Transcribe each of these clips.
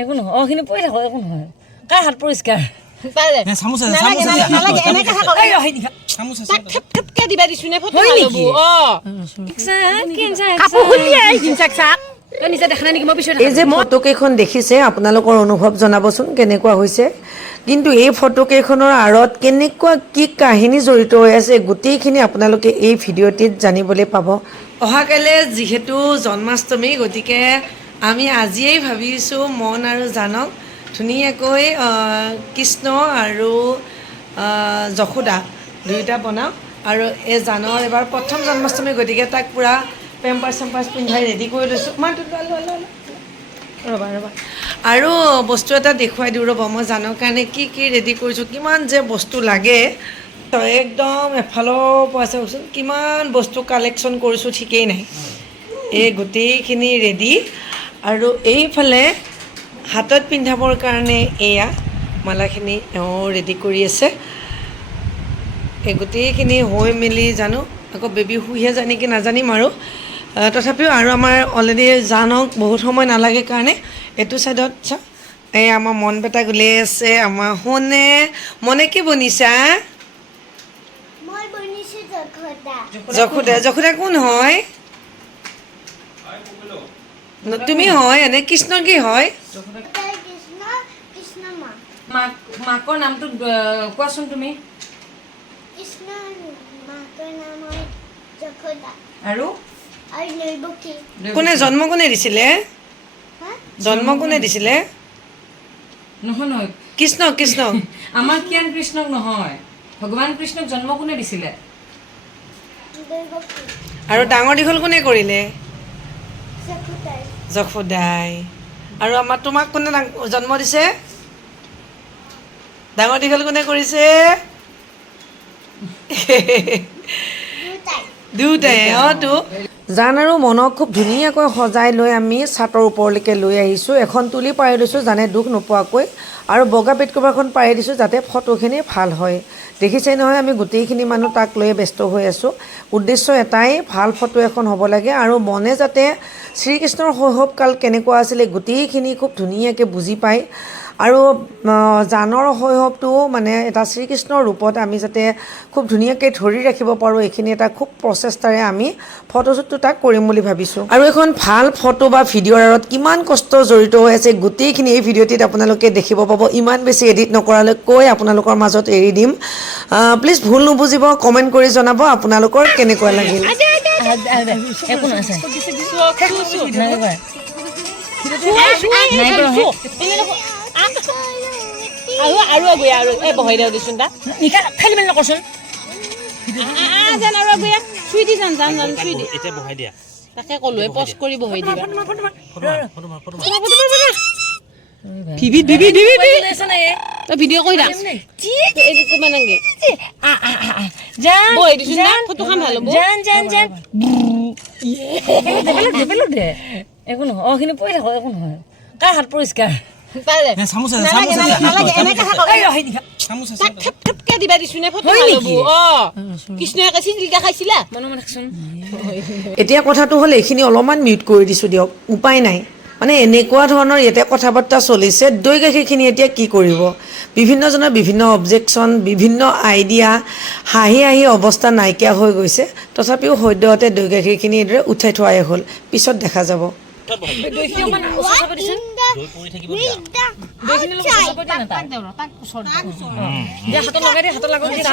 একো নহয়। অঁ পৰি থাকক একো নহয়। কাৰ হাত পৰিষ্কাৰ? এই ফটো যে ফটোকেইখন দেখিছে আপোনালোকৰ অনুভৱ জনাবচোন কেনেকুৱা হৈছে। কিন্তু এই ফটোকেইখনৰ আঁৰত কেনেকুৱা কি কাহিনী জড়িত হৈ আছে গোটেইখিনি আপোনালোকে এই ভিডিঅ'টিত জানিবলৈ পাব। অহাকাইলৈ যিহেতু জন্মাষ্টমী গতিকে আমি আজিয়েই ভাবিছোঁ মন আৰু জানক ধুনীয়াকৈ কৃষ্ণ আৰু যশোদা দুয়োটা বনাওঁ। আৰু এই জানৰ এবাৰ প্ৰথম জন্মাষ্টমী গতিকে তাক পূৰা পেম্পাৰ চেম্পাৰ্চ পিন্ধাই ৰেডি কৰি লৈছোঁ। ৰ'বা ৰ'বা। আৰু বস্তু এটা দেখুৱাই দিওঁ ৰ'ব মই জানৰ কাৰণে কি কি ৰেডি কৰিছোঁ কিমান যে বস্তু লাগে। তো একদম এফালৰ পৰা চাওকচোন কিমান বস্তু কালেকশ্যন কৰিছোঁ ঠিকেই নাই। এই গোটেইখিনি ৰেডি আৰু এইফালে হাতত পিন্ধাবৰ কাৰণে এয়া মালাখিনি এওঁ ৰেডি কৰি আছে। এই গোটেইখিনি হৈ মেলি জানো আকৌ বেবী শুইহে যায় নেকি নাজানিম আৰু। তথাপিও আৰু আমাৰ অলৰেডি জানক বহুত সময় নালাগে কাৰণে। এইটো ছাইডত চা এই আমাৰ মন বেটা ওলাই আছে আমাৰ সোণে মনে কি বনিছা? জখদা যশোদা কোন হয়? তুমি হয় এনে কৃষ্ণ কি হয়? মাক মাকৰ নামটো কোৱাচোন তুমি। আৰু? কোনে জন্ম কোনে দিছিলে? হা জন্ম কোনে দিছিলে? নহয় নহয়। কৃষ্ণ কৃষ্ণ। আমাৰ কিয়ান কৃষ্ণক নহয়। ভগৱান কৃষ্ণক জন্ম কোনে দিছিলে? আৰু ডাঙৰ দীঘল কোনে কৰিলে? যশোদাই আৰু আমাৰ তোমাক কোনে জন্ম দিছে? ডাঙৰ দীঘল কোনে কৰিছে? দুয়োটাই। অঁতো জান আৰু মনক খুব ধুনীয়াকৈ সজাই লৈ আমি চাটৰ ওপৰলৈকে লৈ আহিছোঁ। এখন তুলি পাৰি লৈছোঁ জানে দুখ নোপোৱাকৈ। আৰু বগা বেড কভাৰখন পাৰি দিছোঁ যাতে ফটোখিনি ভাল হয়। দেখিছে নহয় আমি গোটেইখিনি মানুহ তাক লৈয়ে ব্যস্ত হৈ আছোঁ। উদ্দেশ্য এটাই ভাল ফটো এখন হ'ব লাগে আৰু মনে যাতে শ্ৰীকৃষ্ণৰ শৈশৱকাল কেনেকুৱা আছিলে গোটেইখিনি খুব ধুনীয়াকৈ বুজি পায়। আৰু জানৰ শৈশৱটো মানে এটা শ্ৰীকৃষ্ণৰ ৰূপত আমি যাতে খুব ধুনীয়াকৈ ধৰি ৰাখিব পাৰোঁ এইখিনি এটা খুব প্ৰচেষ্টাৰে আমি ফটোশ্বুটটো তাক কৰিম বুলি ভাবিছোঁ। আৰু এখন ভাল ফটো বা ভিডিঅ'ৰ আঁৰত কিমান কষ্ট জড়িত হৈ আছে গোটেইখিনি এই ভিডিঅ'টিত আপোনালোকে দেখিব পাব। ইমান বেছি এডিট নকৰালৈ কৈ আপোনালোকৰ মাজত এৰি দিম। প্লিজ ভুল নুবুজিব কমেণ্ট কৰি জনাব আপোনালোকৰ কেনেকুৱা লাগিল। একো নহয় চাই নাই কৰা। নাই আৰু আৰু আগুয়া আৰু। এই বহাই দিওঁ দেচোন তা নিশা খেলি মেলি নকৰচোন। যেন আৰু আগুয়া। চুই দি যাম যাম যাম চুই দি। এতিয়া বহাই দিয়া। তাকে ক'লোৱে পষ্ট কৰি বহাই দিবা। ফটো ফটো ফটো ভিভিত লৈছে নে? তই ভিডিঅ' কৰি থাক এইটো তোমাৰ নাংগে জান বহাই দিছোঁ না ফটোখন ভালো হ'ব জান জান জান পেল দে একো নহয় অঁ খিনি পৰি থাকক একো নহয় কাৰ হাত পৰিষ্কাৰ? নালাগে নালাগে ফটো মনে মনে এতিয়া কথাটো হ'ল এইখিনি অলপমান মিউট কৰি দিছোঁ দিয়ক। উপায় নাই। মানে এনেকুৱা ধৰণৰ ইয়াতে কথা বাৰ্তা চলিছে দৈ গাখীৰখিনি এতিয়া কি কৰিব? বিভিন্নজনৰ বিভিন্ন অবজেকশ্যন বিভিন্ন আইডিয়া হাঁহি হাঁহি অৱস্থা নাইকিয়া হৈ গৈছে। তথাপিও সদ্যহতে দৈ গাখীৰখিনি এইদৰে উঠাই থোৱাই হ'ল। পিছত দেখা যাব। দৈখিনি অকণমান ওচৰ চাব দিচোন দৈ পৰি থাকিব দিয়া দৈখিনি অলপ ওচৰ চাব দিয়া না তাক দিয়া হাতত লগাই দিয়া হাতত লগাই দিয়া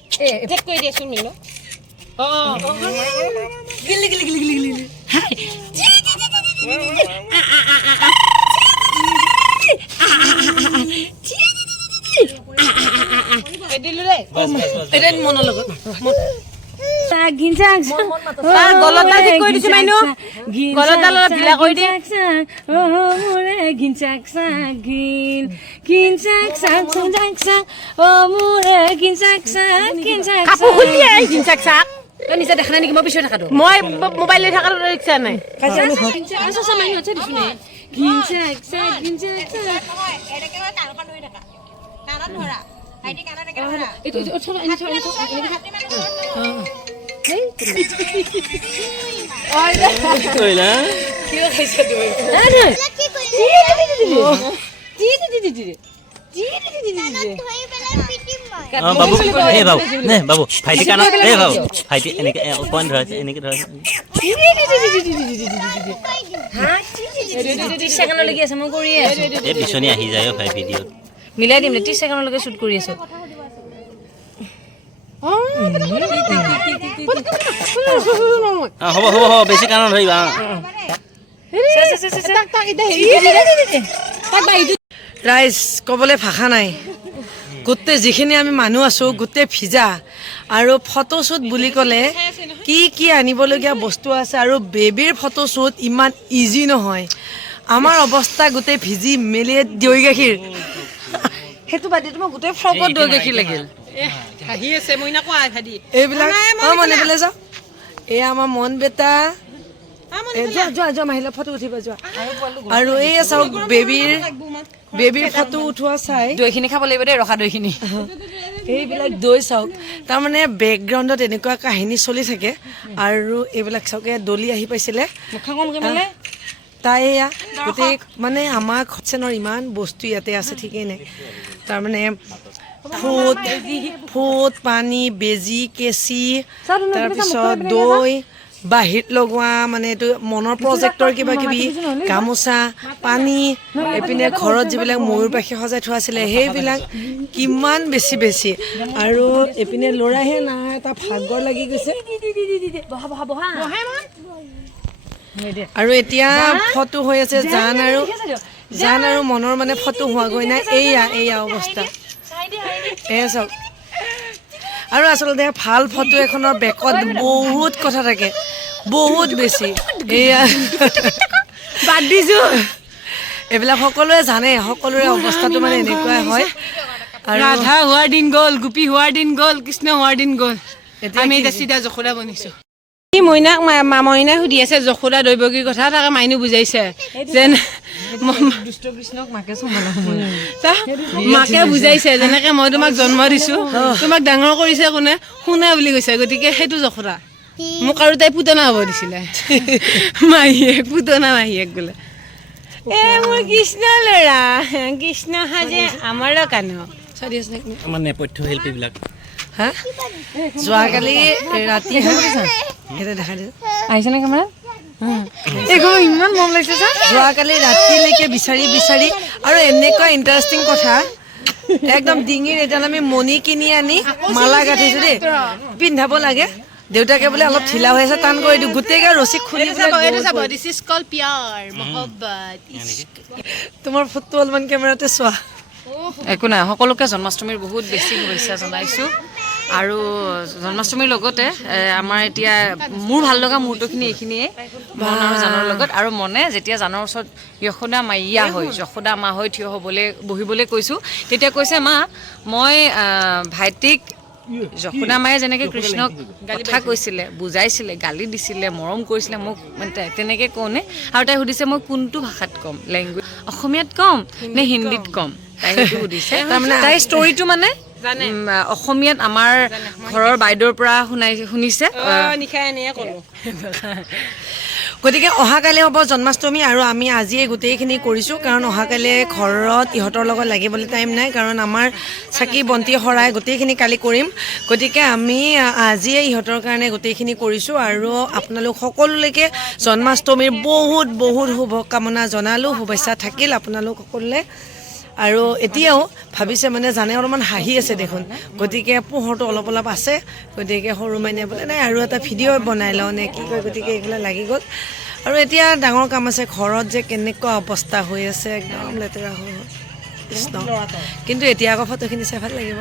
পাব করে দিয়ে দিয়াচোন মিলো গিলি গিলি গিলি গিলি গিলি বাছ এতিয়া মনৰ লগত তাৰ গলত ঠিক কৰি দিছো মাইনু? গলত ডাল ঢিলা কৰি দে। অ মোৰে ঘিন চাক চাক ঘিন। ঘিন চাক চাক চাক চাক। অ মোৰে ঘিন চাক চাক ঘিন চাক কাপোৰ খুলি তই নিজে দেখা নাই নেকি? মই পিছত দেখাতো মই মোবাইল লৈ থকাৰ ইচ্ছা নাই। ঘিন ঘিন ধৰি বাবু এই বাবু নে বাবু ভাইটি কাণত এই বাবু ভাইটি এনেকে এ, অকণমান ধৰা এনেকে ধৰা ত্ৰিছ ছেকেণ্ডলৈকে আছে মই কৰিয়ে আছো এই বিচনী আহি যায় ভাই ভিডিঅ'ত মিলাই দিম ত্ৰিছ ছেকেণ্ডলৈকে শ্বুট কৰি আছো হ'ব হ'ব হ'ব বেছি কাণত ধৰিবা ৰাইজ, ক'বলৈ ভাষা নাই। গোটেই যিখিনি আমি মানুহ আছোঁ, গোটেই ভিজা। আৰু ফটোশ্বুট বুলি ক'লে কি কি আনিবলগীয়া বস্তু আছে আৰু বেবীৰ ফটোশ্বুট ইমান ইজি নহয়। আমাৰ অৱস্থা গোটেই ভিজি মেলি দৈ গাখীৰ। সেইটো বাদ দি তোমাৰ গোটেই ফ্ৰকত দৈ গাখীৰ লাগিল। হাঁহি আছে মই নাকো আই ভাদি এইবিলাক অঁ মনে পেলাই যাওঁ। এয়া আমাৰ মন বেটা। যোৱা যোৱা যোৱা মাহিলা ফটো উঠিবা যোৱা। আৰু এই চাওক বেবীৰ বেবীৰ ফটো উঠোৱা চাই। দৈখিনি খাব লাগিব দেই ৰখা দৈখিনি। এইবিলাক দৈ চাওক। তাৰমানে বেকগ্ৰাউণ্ডত এনেকুৱা কাহিনী চলি থাকে। আৰু এইবিলাক চাওক এয়া দলি আহি পাইছিলে। তাই এয়া গোটেই মানে আমাৰ কিটচেনৰ ইমান বস্তু ইয়াতে আছে ঠিকেই নাই। তাৰমানে ফুট ফুট পানী বেজি কেঁচি তাৰপিছত দৈ বাঁহীত লগোৱা মানে এইটো মনৰ প্ৰজেক্টৰ কিবা কিবি গামোচা পানী এইপিনে ঘৰত যিবিলাক ময়ূৰ পাখি সজাই থোৱা আছিলে সেইবিলাক কিমান বেছি বেছি। আৰু এইপিনে ল'ৰাহে নাই এটা ভাগৰ লাগি গৈছে। আৰু এতিয়া ফটো হৈ আছে জান আৰু জান আৰু মনৰ মানে ফটো হোৱাগৈ নাই। এইয়া এইয়া অৱস্থা। চাওক আৰু আচলতে ভাল ফটো এখনৰ বেকত বহুত কথা থাকে। বহুত বেছি। এয়া। বাদ দিছো। এইবিলাক সকলোৱে জানে সকলোৰে অৱস্থাটো মানে এনেকুৱাই হয়। আৰু ৰাধা হোৱাৰ দিন গ'ল গোপী হোৱাৰ দিন গ'ল কৃষ্ণ হোৱাৰ দিন গ'ল। আমি এতিয়া চিধা যশোদা বনিছো। মইনাক মইনাই সুধি আছে যশোদা দৈৱকীৰ কথা তাকে মাইনু বুজাইছে। যেন মাকে বুজাইছে যেনেকে মই তোমাক জন্ম দিছো তোমাক ডাঙৰ কৰিছে কোনে শুনে বুলি কৈছে গতিকে সেইটো যশোদা। মোক আৰু তাই পুতনা হ'ব দিছিলে। মাহীয়েক পুতনা মাহীয়েক বোলে। এ মোৰ কৃষ্ণ ল'ৰা কৃষ্ণ সাজে আমাৰো কানো আমাৰ নেপথ্য শিল্পীবিলাক হা? যোৱাকালি ৰাতি সেইটো দেখা দিছো আহিছেনে কেমেৰা ইমান মৰম লাগিছে চা যোৱাকালি ৰাতিলৈকে বিচাৰি বিচাৰি আৰু এনেকুৱা ইণ্টাৰেষ্টিং কথা একদম ডিঙিৰ এডাল আমি মণি কিনি আনি মালা গাঠিছো দেই। পিন্ধাব লাগে। দেউতাকে বোলে অলপ ঢিলা হৈ আছে টান কৰি দিওঁ। গোটেইকে ৰছী খুলি তোমাৰ ফটো অলপমান কেমেৰাতে চোৱা। একো নাই সকলোকে জন্মাষ্টমীৰ বহুত বেছি শুভেচ্ছা জনাইছোঁ। আৰু জন্মাষ্টমীৰ লগতে আমাৰ এতিয়া মোৰ ভালো লগা মুহূৰ্তখিনি এইখিনিয়ে মন আৰু জানৰ লগত। আৰু মনে যেতিয়া জানৰ ওচৰত যশোদা মাইয়া হৈ যশোদা মা হৈ থিয় হ'বলৈ বহিবলৈ কৈছোঁ তেতিয়া কৈছে মা মই ভাইটিক যশোদা মায়ে যেনেকৈ কৃষ্ণক কথা কৈছিলে বুজাইছিলে গালি দিছিলে মৰম কৰিছিলে মোক মানে তেনেকৈ কওঁনে? আৰু তাই সুধিছে মই কোনটো ভাষাত ক'ম? লেংগুৱেজ অসমীয়াত ক'ম নে হিন্দীত ক'ম? তাই সেইটো সুধিছে। তাৰমানে তাই ষ্টৰিটো মানে অসমীয়াত আমাৰ ঘৰৰ বাইদেউৰ পৰা শুনাই শুনিছে? গতিকে অহাকালি হ'ব জন্মাষ্টমী আৰু আমি আজিয়ে গোটেইখিনি কৰিছোঁ কাৰণ অহাকালি ঘৰত ইহঁতৰ লগত লাগিবলৈ টাইম নাই কাৰণ আমাৰ চাকি বন্তি শৰাই গোটেইখিনি কালি কৰিম। গতিকে আমি আজিয়ে ইহঁতৰ কাৰণে গোটেইখিনি কৰিছোঁ আৰু আপোনালোক সকলোলৈকে জন্মাষ্টমীৰ বহুত বহুত শুভকামনা জনালোঁ শুভেচ্ছা থাকিল আপোনালোক সকলোলৈ। আৰু এতিয়াও ভাবিছে মানে জানে অলপমান হাঁহি আছে দেখোন। গতিকে পোহৰটো অলপ অলপ আছে গতিকে সৰু মাইনে বোলে নাই আৰু এটা ভিডিঅ' বনাই লওঁ নে কি কয়? গতিকে এইফালে লাগি গ'ল। আৰু এতিয়া ডাঙৰ কাম আছে ঘৰত যে কেনেকুৱা অৱস্থা হৈ আছে একদম লেতেৰা হৈ কিন্তু এতিয়া আকৌ ফটোখিনি চাই ভাল লাগিব।